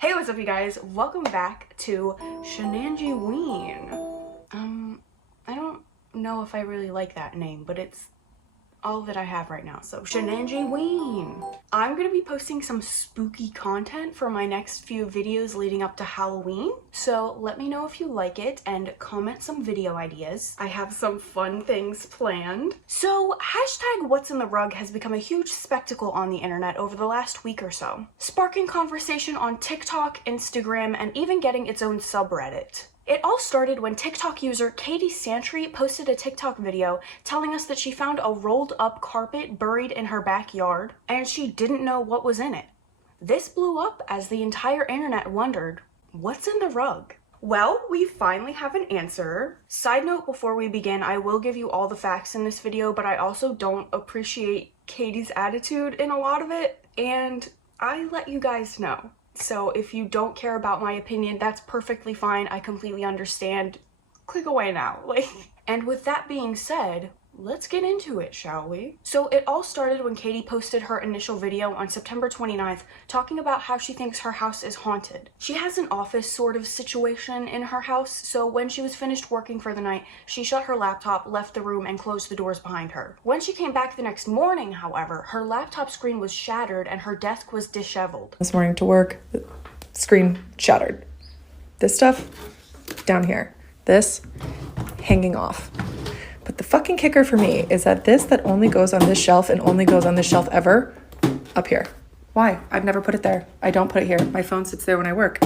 Hey, what's up you guys? Welcome back to Shenanjyween. I don't know if I really like that name, but it's all that I have right now. So Shenanjyween. I'm gonna be posting some spooky content for my next few videos leading up to Halloween. So let me know if you like it and comment some video ideas. I have some fun things planned. So hashtag what's in the rug has become a huge spectacle on the internet over the last week or so, sparking conversation on TikTok, Instagram, and even getting its own subreddit. It all started when TikTok user Katie Santry posted a TikTok video telling us that she found a rolled up carpet buried in her backyard and she didn't know what was in it. This blew up as the entire internet wondered, what's in the rug? Well, we finally have an answer. Side note before we begin, I will give you all the facts in this video, but I also don't appreciate Katie's attitude in a lot of it, and I let you guys know. So if you don't care about my opinion, that's perfectly fine. I completely understand. Click away now. And with that being said, let's get into it, shall we? So it all started when Katie posted her initial video on September 29th talking about how she thinks her house is haunted. She has an office sort of situation in her house, so when she was finished working for the night, she shut her laptop, left the room, and closed the doors behind her. When she came back the next morning, however, her laptop screen was shattered and her desk was disheveled. This morning to work, the screen shattered. This stuff down here. This hanging off. But the fucking kicker for me is that this that only goes on this shelf and only goes on this shelf ever, up here. Why? I've never put it there. I don't put it here. My phone sits there when I work.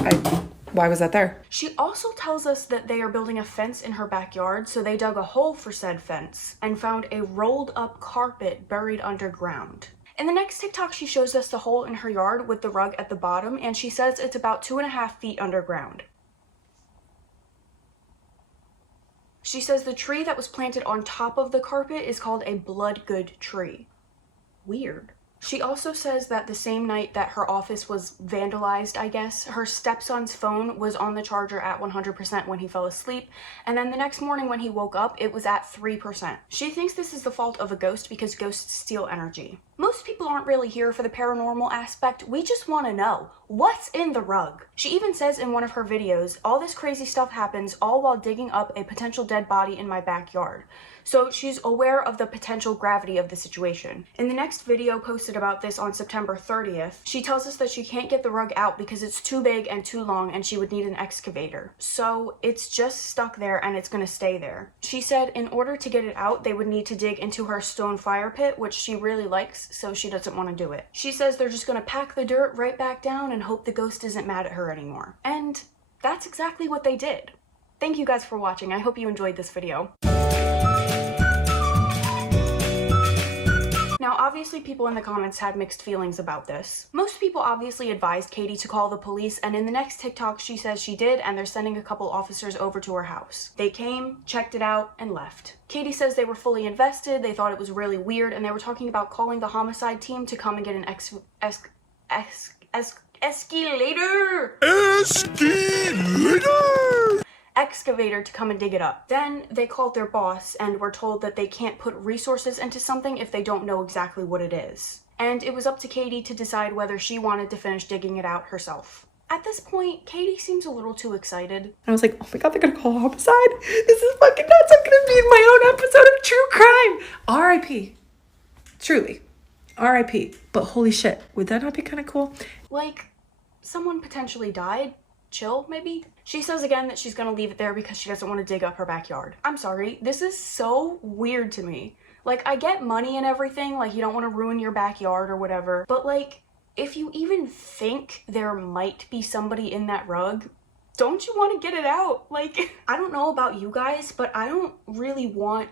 Why was that there? She also tells us that they are building a fence in her backyard, so they dug a hole for said fence and found a rolled up carpet buried underground. In the next TikTok, she shows us the hole in her yard with the rug at the bottom, and she says it's about 2.5 feet underground. She says the tree that was planted on top of the carpet is called a bloodgood tree. Weird. She also says that the same night that her office was vandalized, I guess, her stepson's phone was on the charger at 100% when he fell asleep, and then the next morning when he woke up, it was at 3%. She thinks this is the fault of a ghost because ghosts steal energy. Most people aren't really here for the paranormal aspect, we just want to know, what's in the rug? She even says in one of her videos, all this crazy stuff happens all while digging up a potential dead body in my backyard. So she's aware of the potential gravity of the situation. In the next video posted about this on September 30th, she tells us that she can't get the rug out because it's too big and too long and she would need an excavator. So it's just stuck there and it's gonna stay there. She said in order to get it out, they would need to dig into her stone fire pit, which she really likes, so she doesn't want to do it. She says they're just gonna pack the dirt right back down and hope the ghost isn't mad at her anymore. And that's exactly what they did. Thank you guys for watching. I hope you enjoyed this video. Now, obviously people in the comments had mixed feelings about this. Most people obviously advised Katie to call the police, and in the next TikTok she says she did, and they're sending a couple officers over to her house. They came, checked it out, and left. Katie says they were fully invested, they thought it was really weird, and they were talking about calling the homicide team to come and get an excavator to come and dig it up. Then they called their boss and were told that they can't put resources into something if they don't know exactly what it is. And it was up to Katie to decide whether she wanted to finish digging it out herself. At this point, Katie seems a little too excited. And I was like, oh my god, they're gonna call homicide? This is fucking nuts. I'm gonna be in my own episode of True Crime. R.I.P. Truly. R.I.P. But holy shit, would that not be kind of cool? Like, someone potentially died? Chill, maybe? She says again that she's gonna leave it there because she doesn't want to dig up her backyard. I'm sorry, this is so weird to me. Like, I get money and everything, like you don't want to ruin your backyard or whatever, but like, if you even think there might be somebody in that rug, don't you want to get it out? Like, I don't know about you guys, but I don't really want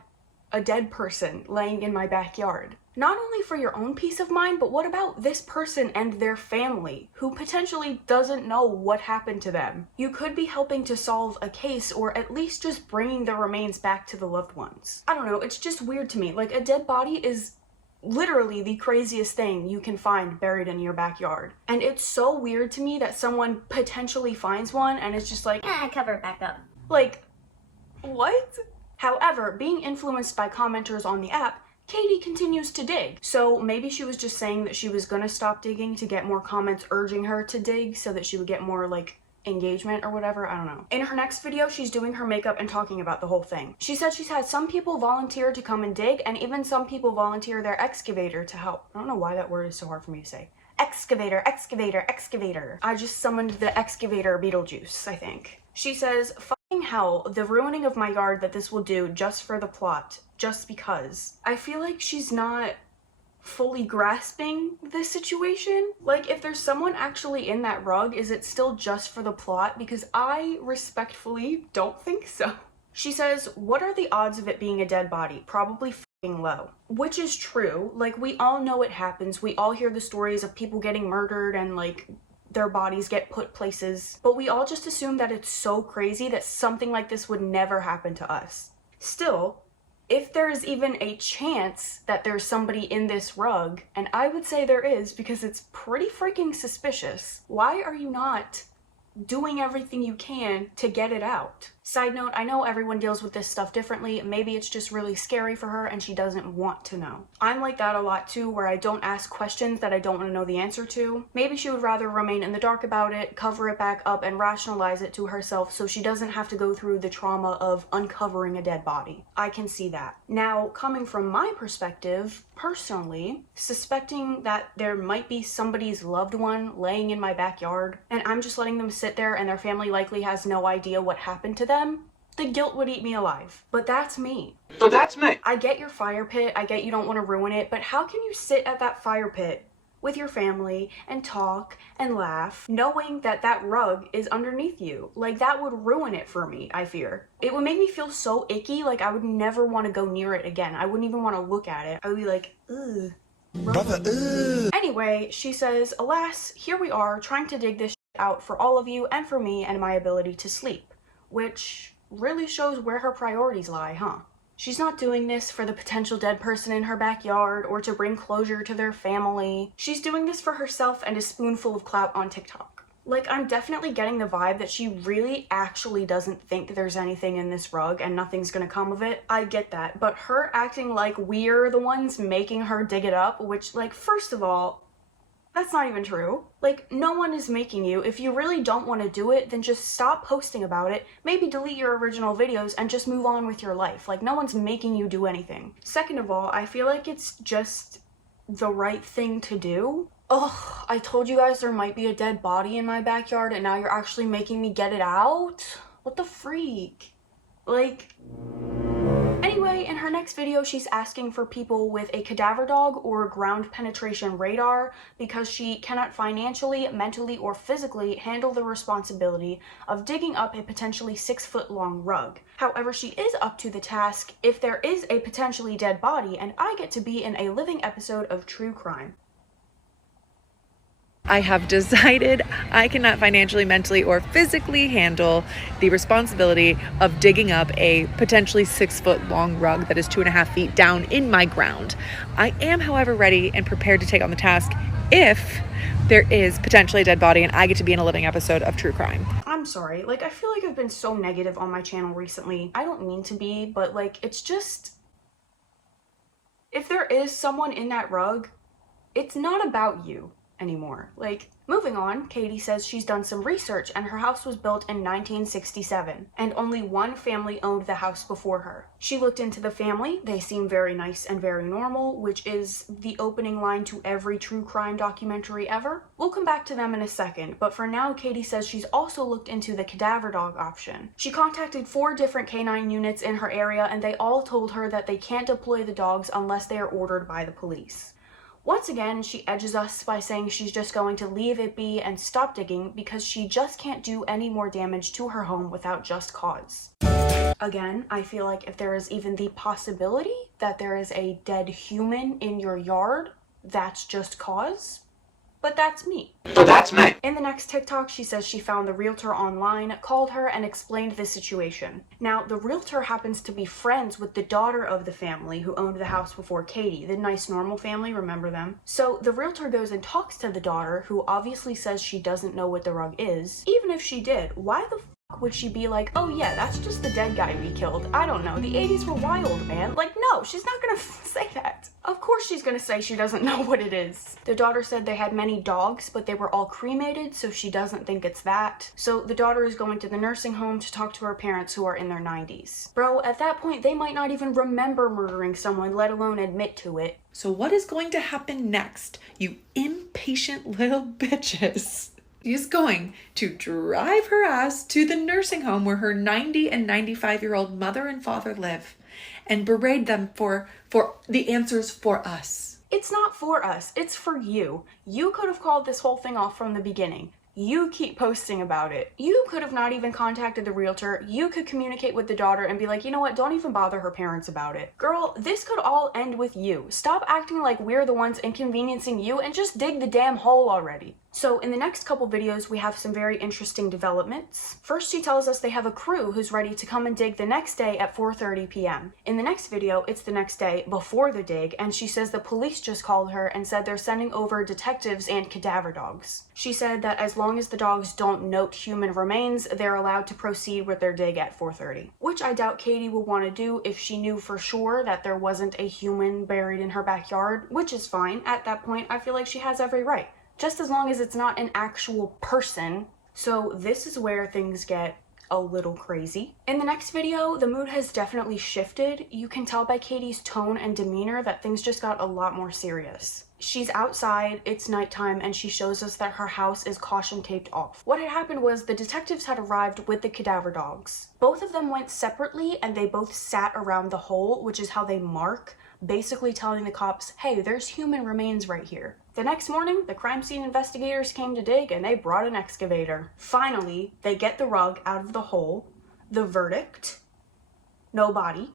a dead person laying in my backyard. Not only for your own peace of mind, but what about this person and their family who potentially doesn't know what happened to them? You could be helping to solve a case or at least just bringing the remains back to the loved ones. I don't know, it's just weird to me. Like, a dead body is literally the craziest thing you can find buried in your backyard. And it's so weird to me that someone potentially finds one and it's just like, cover it back up. Like, what? However, being influenced by commenters on the app, Katie continues to dig. So maybe she was just saying that she was gonna stop digging to get more comments urging her to dig so that she would get more like engagement or whatever, I don't know. In her next video, she's doing her makeup and talking about the whole thing. She said she's had some people volunteer to come and dig, and even some people volunteer their excavator to help. I don't know why that word is so hard for me to say. Excavator, excavator, excavator. I just summoned the excavator Beetlejuice, I think. She says, fucking hell, the ruining of my yard that this will do just for the plot, just because. I feel like she's not fully grasping this situation. Like, if there's someone actually in that rug, is it still just for the plot? Because I respectfully don't think so. She says, what are the odds of it being a dead body? Probably fucking low. Which is true. Like, we all know it happens. We all hear the stories of people getting murdered and like their bodies get put places, but we all just assume that it's so crazy that something like this would never happen to us. Still, if there's even a chance that there's somebody in this rug, and I would say there is because it's pretty freaking suspicious, why are you not doing everything you can to get it out? Side note, I know everyone deals with this stuff differently. Maybe it's just really scary for her and she doesn't want to know. I'm like that a lot too, where I don't ask questions that I don't want to know the answer to. Maybe she would rather remain in the dark about it, cover it back up, and rationalize it to herself so she doesn't have to go through the trauma of uncovering a dead body. I can see that. Now, coming from my perspective, personally, suspecting that there might be somebody's loved one laying in my backyard, and I'm just letting them sit there and their family likely has no idea what happened to them, the guilt would eat me alive. But that's me. I get your fire pit, I get you don't want to ruin it, but how can you sit at that fire pit with your family and talk and laugh, knowing that that rug is underneath you? Like, that would ruin it for me, I fear. It would make me feel so icky, like I would never want to go near it again. I wouldn't even want to look at it. I would be like, ugh. Brother, ugh. Anyway, she says, alas, here we are trying to dig this shit out for all of you and for me and my ability to sleep. Which really shows where her priorities lie, huh? She's not doing this for the potential dead person in her backyard or to bring closure to their family. She's doing this for herself and a spoonful of clout on TikTok. Like, I'm definitely getting the vibe that she really actually doesn't think there's anything in this rug and nothing's gonna come of it. I get that, but her acting like we're the ones making her dig it up, which, like, first of all, that's not even true. Like, no one is making you. If you really don't want to do it, then just stop posting about it, maybe delete your original videos, and just move on with your life. Like, no one's making you do anything. Second of all, I feel like it's just the right thing to do. Ugh, I told you guys there might be a dead body in my backyard, and now you're actually making me get it out? What the freak? Like... Anyway, in her next video, she's asking for people with a cadaver dog or ground penetration radar because she cannot financially, mentally, or physically handle the responsibility of digging up a potentially 6-foot-long rug. However, she is up to the task if there is a potentially dead body and I get to be in a living episode of true crime. I have decided I cannot financially, mentally, or physically handle the responsibility of digging up a potentially 6-foot-long rug that is 2.5 feet down in my ground. I am, however, ready and prepared to take on the task if there is potentially a dead body and I get to be in a living episode of true crime. I'm sorry, like, I feel like I've been so negative on my channel recently. I don't mean to be, but like, it's just... if there is someone in that rug, it's not about you anymore. Like, moving on, Katie says she's done some research and her house was built in 1967 and only one family owned the house before her. She looked into the family. They seem very nice and very normal, which is the opening line to every true crime documentary ever. We'll come back to them in a second, but for now, Katie says she's also looked into the cadaver dog option. She contacted 4 different canine units in her area and they all told her that they can't deploy the dogs unless they are ordered by the police. Once again, she edges us by saying she's just going to leave it be and stop digging because she just can't do any more damage to her home without just cause. Again, I feel like if there is even the possibility that there is a dead human in your yard, that's just cause. But that's me. In the next TikTok, she says she found the realtor online, called her, and explained the situation. Now, the realtor happens to be friends with the daughter of the family who owned the house before Katie, the nice normal family, remember them? So the realtor goes and talks to the daughter, who obviously says she doesn't know what the rug is. Even if she did, why the f would she be like, oh yeah, that's just the dead guy we killed? I don't know, the 80s were wild, man. Like, no, she's not gonna say that. Of course she's gonna say she doesn't know what it is. The daughter said they had many dogs, but they were all cremated, so she doesn't think it's that. So the daughter is going to the nursing home to talk to her parents who are in their 90s. Bro, at that point, they might not even remember murdering someone, let alone admit to it. So what is going to happen next, you impatient little bitches? She's going to drive her ass to the nursing home where her 90 and 95-year-old mother and father live and berate them for the answers for us. It's not for us, it's for you. You could have called this whole thing off from the beginning. You keep posting about it. You could have not even contacted the realtor. You could communicate with the daughter and be like, you know what, don't even bother her parents about it. Girl, this could all end with you. Stop acting like we're the ones inconveniencing you and just dig the damn hole already. So in the next couple videos, we have some very interesting developments. First, she tells us they have a crew who's ready to come and dig the next day at 4:30 p.m. In the next video, it's the next day before the dig, and she says the police just called her and said they're sending over detectives and cadaver dogs. She said that as long as the dogs don't note human remains, they're allowed to proceed with their dig at 4:30. Which I doubt Katie will want to do if she knew for sure that there wasn't a human buried in her backyard, which is fine. At that point, I feel like she has every right. Just as long as it's not an actual person. So this is where things get a little crazy. In the next video, the mood has definitely shifted. You can tell by Katie's tone and demeanor that things just got a lot more serious. She's outside, it's nighttime, and she shows us that her house is caution taped off. What had happened was the detectives had arrived with the cadaver dogs. Both of them went separately and they both sat around the hole, which is how they mark, basically telling the cops, hey, there's human remains right here. The next morning, the crime scene investigators came to dig and they brought an excavator. Finally, they get the rug out of the hole. The verdict: no body.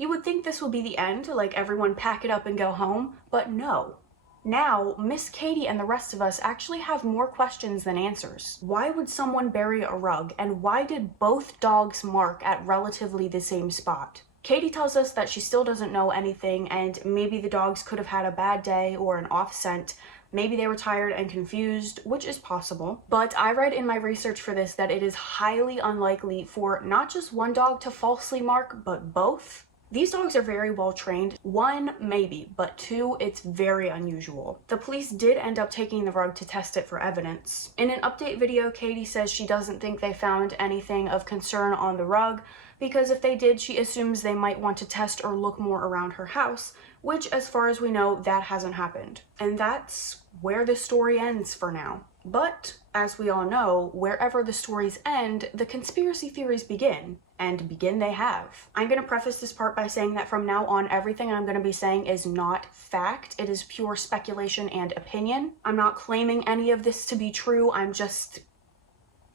You would think this will be the end, like everyone pack it up and go home, but no. Now, Miss Katie and the rest of us actually have more questions than answers. Why would someone bury a rug, and why did both dogs mark at relatively the same spot? Katie tells us that she still doesn't know anything, and maybe the dogs could have had a bad day or an off scent. Maybe they were tired and confused, which is possible. But I read in my research for this that it is highly unlikely for not just one dog to falsely mark, but both. These dogs are very well trained. One, maybe, but two, it's very unusual. The police did end up taking the rug to test it for evidence. In an update video, Katie says she doesn't think they found anything of concern on the rug, because if they did, she assumes they might want to test or look more around her house, which, as far as we know, that hasn't happened. And that's where the story ends for now. But, as we all know, wherever the stories end, the conspiracy theories begin. And begin they have. I'm going to preface this part by saying that from now on, everything I'm going to be saying is not fact. It is pure speculation and opinion. I'm not claiming any of this to be true. I'm just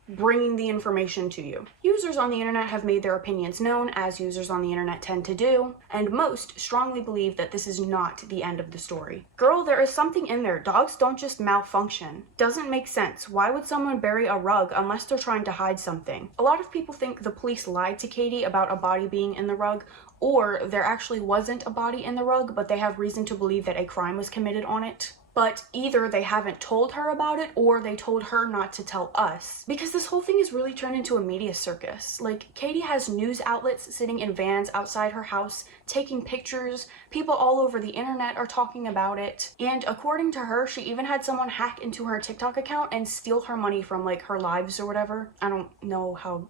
bringing the information to you. Users on the internet have made their opinions known, as users on the internet tend to do, and most strongly believe that this is not the end of the story. Girl, there is something in there. Dogs don't just malfunction. Doesn't make sense. Why would someone bury a rug unless they're trying to hide something? A lot of people think the police lied to Katie about a body being in the rug, or there actually wasn't a body in the rug, but they have reason to believe that a crime was committed on it. But either they haven't told her about it or they told her not to tell us. Because this whole thing has really turned into a media circus. Like, Katie has news outlets sitting in vans outside her house, taking pictures. People all over the internet are talking about it. And according to her, she even had someone hack into her TikTok account and steal her money from, like, her lives or whatever. I don't know how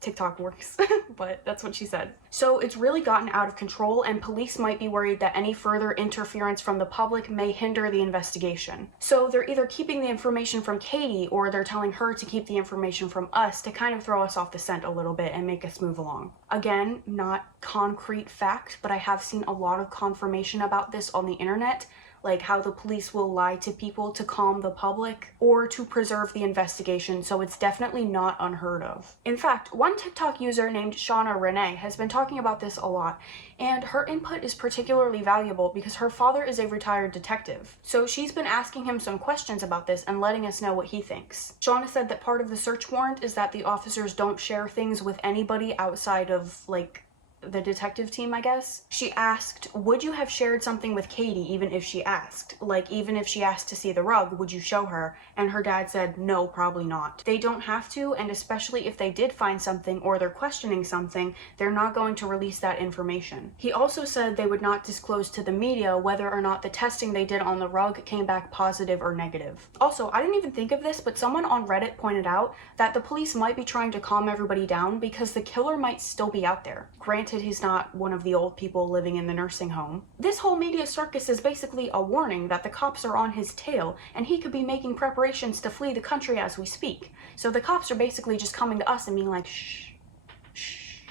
TikTok works, but that's what she said. So it's really gotten out of control, and police might be worried that any further interference from the public may hinder the investigation. So they're either keeping the information from Katie or they're telling her to keep the information from us to kind of throw us off the scent a little bit and make us move along. Again, not concrete fact, but I have seen a lot of confirmation about this on the internet, like how the police will lie to people to calm the public or to preserve the investigation, so it's definitely not unheard of. In fact, one TikTok user named Shauna Renee has been talking about this a lot, and her input is particularly valuable because her father is a retired detective. So she's been asking him some questions about this and letting us know what he thinks. Shauna said that part of the search warrant is that the officers don't share things with anybody outside of, like, the detective team, I guess. She asked, would you have shared something with Katie even if she asked? Like, even if she asked to see the rug, would you show her? And her dad said, no, probably not. They don't have to, and especially if they did find something or they're questioning something, they're not going to release that information. He also said they would not disclose to the media whether or not the testing they did on the rug came back positive or negative. Also, I didn't even think of this, but someone on Reddit pointed out that the police might be trying to calm everybody down because the killer might still be out there. Granted, he's not one of the old people living in the nursing home. This whole media circus is basically a warning that the cops are on his tail and he could be making preparations to flee the country as we speak. So the cops are basically just coming to us and being like, shh, shh.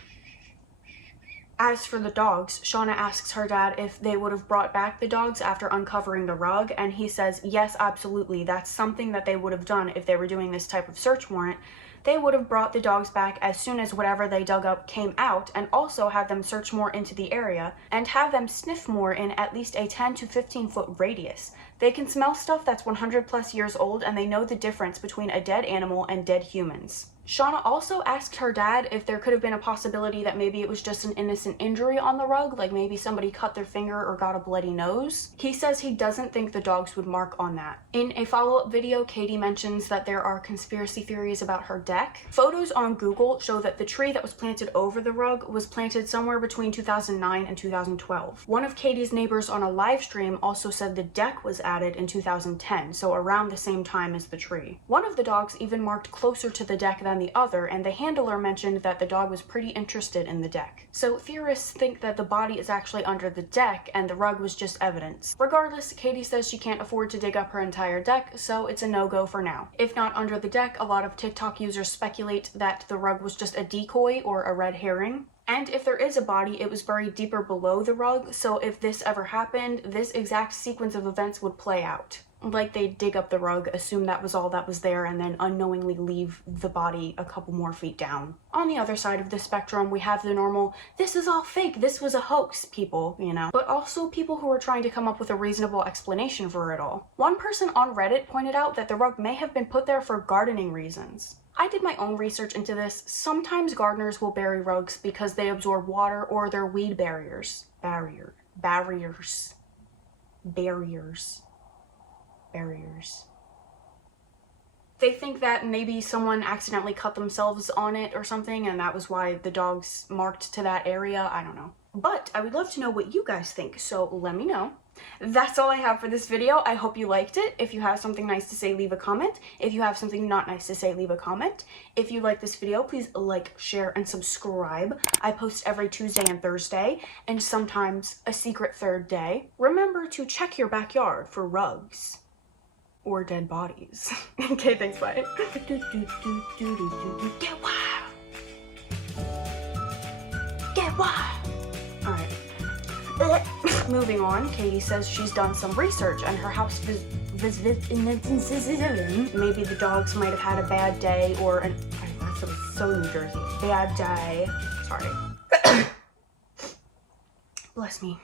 As for the dogs, Shauna asks her dad if they would have brought back the dogs after uncovering the rug, and he says, yes, absolutely. That's something that they would have done if they were doing this type of search warrant. They would have brought the dogs back as soon as whatever they dug up came out, and also have them search more into the area and have them sniff more in at least a 10 to 15 foot radius. They can smell stuff that's 100 plus years old, and they know the difference between a dead animal and dead humans. Shauna also asked her dad if there could have been a possibility that maybe it was just an innocent injury on the rug, like maybe somebody cut their finger or got a bloody nose. He says he doesn't think the dogs would mark on that. In a follow-up video, Katie mentions that there are conspiracy theories about her deck. Photos on Google show that the tree that was planted over the rug was planted somewhere between 2009 and 2012. One of Katie's neighbors on a live stream also said the deck was added in 2010, so around the same time as the tree. One of the dogs even marked closer to the deck than the other, and the handler mentioned that the dog was pretty interested in the deck. So theorists think that the body is actually under the deck and the rug was just evidence. Regardless, Katie says she can't afford to dig up her entire deck, so it's a no-go for now. If not under the deck, a lot of TikTok users speculate that the rug was just a decoy or a red herring. And if there is a body, it was buried deeper below the rug, so if this ever happened, this exact sequence of events would play out. Like they'd dig up the rug, assume that was all that was there, and then unknowingly leave the body a couple more feet down. On the other side of the spectrum, we have the normal, this is all fake, this was a hoax people, you know, but also people who are trying to come up with a reasonable explanation for it all. One person on Reddit pointed out that the rug may have been put there for gardening reasons. I did my own research into this. Sometimes gardeners will bury rugs because they absorb water or they're weed barriers. Barriers. They think that maybe someone accidentally cut themselves on it or something, and that was why the dogs marked to that area. I don't know. But I would love to know what you guys think, so let me know. That's all I have for this video. I hope you liked it. If you have something nice to say, leave a comment. If you have something not nice to say, leave a comment. If you like this video, please like, share, and subscribe. I post every Tuesday and Thursday, and sometimes a secret third day. Remember to check your backyard for rugs. Or dead bodies. Okay, thanks, bye. Get wild! Get wild! Alright. Moving on, Katie says she's done some research and her house maybe the dogs might have had a bad day or an that was so New Jersey. Bad day. Sorry. Bless me.